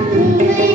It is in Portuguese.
Música